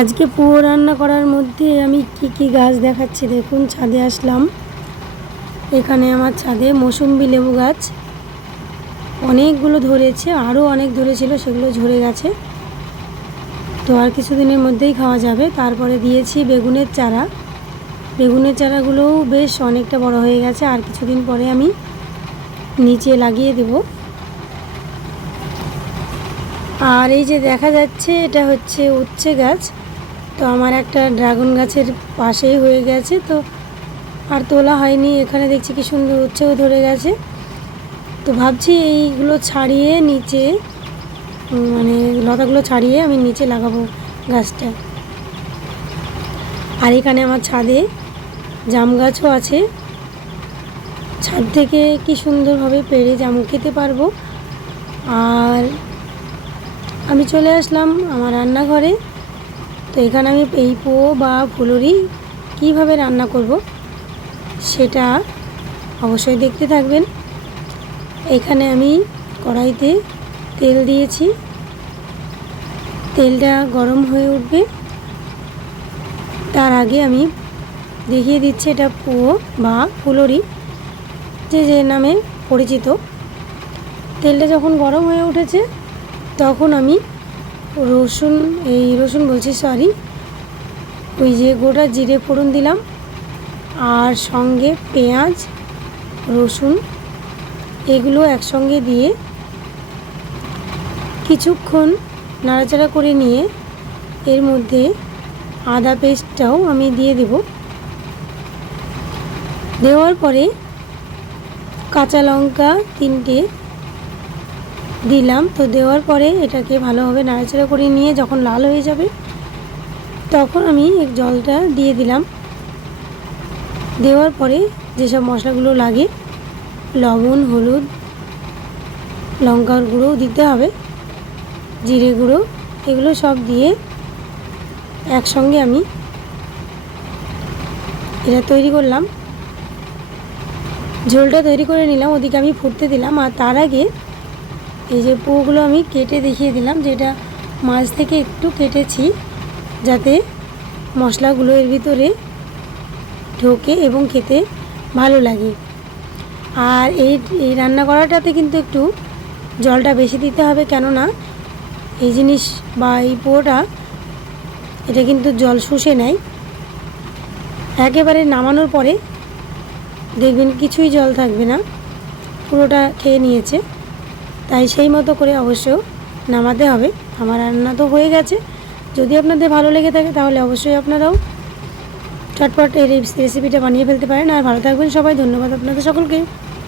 আজকে পুরো রান্না করার মধ্যে আমি কি গাছ দেখাচ্ছি দেখুন। ছাদে আসলাম, এখানে আমার ছাদে মৌসুম্বি লেবু গাছ অনেকগুলো ধরেছে, আরও অনেক ধরেছিল, সেগুলো ঝরে গেছে। তো আর কিছুদিনের মধ্যেই খাওয়া যাবে। তারপরে দিয়েছি বেগুনের চারা, বেগুনের চারাগুলোও বেশ অনেকটা বড় হয়ে গেছে, আর কিছুদিন পরে আমি নিচে লাগিয়ে দেব। আর এই যে দেখা যাচ্ছে এটা হচ্ছে উচ্ছে গাছ। তো আমার একটা ড্রাগন গাছের পাশেই হয়ে গেছে, তো আর তোলা হয়নি। এখানে দেখছি কি সুন্দর উচ্ছেও ধরে গেছে। তো ভাবছি এইগুলো ছাড়িয়ে নিচে, মানে লতাগুলো ছাড়িয়ে আমি নিচে লাগাবো গাছটা। আর এখানে আমার ছাদে জাম গাছও আছে, ছাদ থেকে কি সুন্দরভাবে পেড়ে জাম খেতে পারবো। আর আমি চলে আসলাম আমার রান্নাঘরে। তো এখানে আমি এই পোও বা ফুলুরি কীভাবে রান্না করব সেটা অবশ্যই দেখতে থাকবেন। এখানে আমি কড়াইতে তেল দিয়েছি, তেলটা গরম হয়ে উঠবে তার আগে আমি দেখিয়ে দিচ্ছি এটা পোও বা ফুলুরি যে নামে পরিচিত। তেলটা যখন গরম হয়ে উঠেছে তখন আমি ওই যে গোটা জিরে ফোড়ন দিলাম, আর সঙ্গে পেঁয়াজ রসুন এগুলো একসঙ্গে দিয়ে কিছুক্ষণ নাড়াচাড়া করে নিয়ে এর মধ্যে আদা পেস্টটাও আমি দিয়ে দেব। দেওয়ার পরে কাঁচা লঙ্কা 3টে দিলাম। তো দেওয়ার পরে এটাকে ভালোভাবে নাড়াচাড়া করে নিয়ে যখন লাল হয়ে যাবে তখন আমি জলটা দিয়ে দিলাম। দেওয়ার পরে যেসব মশলাগুলো লাগে, লবণ, হলুদ, লঙ্কার গুঁড়োও দিতে হবে, জিরে গুঁড়ো, এগুলো সব দিয়ে একসঙ্গে আমি এটা তৈরি করলাম। ঝোলটা তৈরি করে নিলাম, ওদিকে আমি ফুটতে দিলাম। আর তার আগে এই যে পোগুলো আমি কেটে দেখিয়ে দিলাম, যেটা মাছ থেকে একটু কেটেছি যাতে মশলাগুলো এর ভিতরে ঢোকে এবং খেতে ভালো লাগে। আর এই রান্না করাটাতে কিন্তু একটু জলটা বেশি দিতে হবে, কেননা এই জিনিস বা এই পোটা এটা কিন্তু জল শুষে নেয়। একেবারে নামানোর পরে দেখবেন কিছুই জল থাকবে না, পুরোটা খেয়ে নিয়েছে। তাই সেই মতো করে অবশ্য নামাতে হবে। আমার রান্না তো হয়ে গেছে। যদি আপনাদের ভালো লেগে থাকে তাহলে অবশ্যই আপনারাও চটপট এই রেসিপিটা বানিয়ে ফেলতে পারেন। আর ভালো থাকবেন সবাই। ধন্যবাদ আপনাদের সকলকে।